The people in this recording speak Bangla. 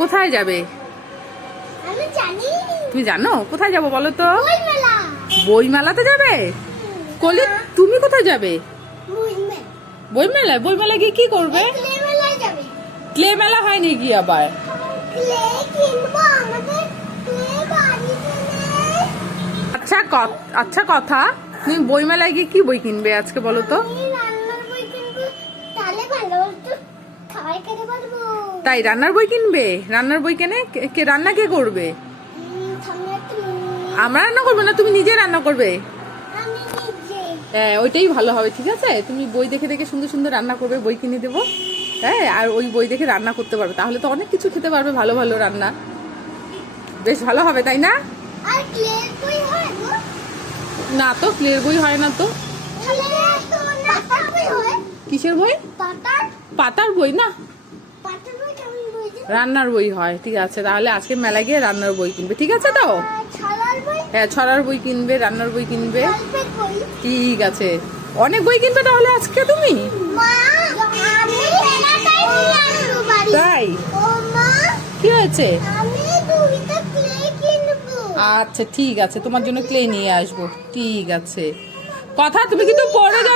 কোথায় যাবে? তুমি জানো কোথায় যাবো বলো তো? বই মেলাতে যাবে? কলি তুমি কোথায় যাবে? বই মেলায়? বই মেলায় গিয়ে কি করবে? ক্লে মেলা হয় নাকি আবার? আচ্ছা কথা, তুমি বই মেলায় গিয়ে কি বই কিনবে আজকে বলো তো? তাই রান্নার বই কিনবে? রান্নার বই কেনে কে রান্না কে করবে? আমরা রান্না করবো না, তুমি নিজে রান্না করবে? হ্যাঁ ওইটাই ভালো হবে। ঠিক আছে, তুমি বই দেখে দেখে সুন্দর সুন্দর রান্না করবে, বই কিনে দেবো। হ্যাঁ, আর ওই বই দেখে রান্না করতে পারবে, তাহলে তো অনেক কিছু খেতে পারবে, ভালো ভালো রান্না। বেশ ভালো হবে তাই না? না তো, ক্লের বই হয় না তো। কিসের বই? পাতার বই না, রান্নার বই হয়। ঠিক আছে, তাহলে আজকে মেলায় গিয়ে রান্নার বই কিনবে। ঠিক আছে তো? হ্যাঁ, ছড়ার বই কিনবে, রান্নার বই কিনবে। ঠিক আছে, অনেক বই কিনবে তাহলে আজকে তুমি। তাই? কি হয়েছে? আচ্ছা ঠিক আছে, তোমার জন্য ক্লে নিয়ে আসবো। ঠিক আছে কথা, তুমি কিন্তু পড়ে যাবে।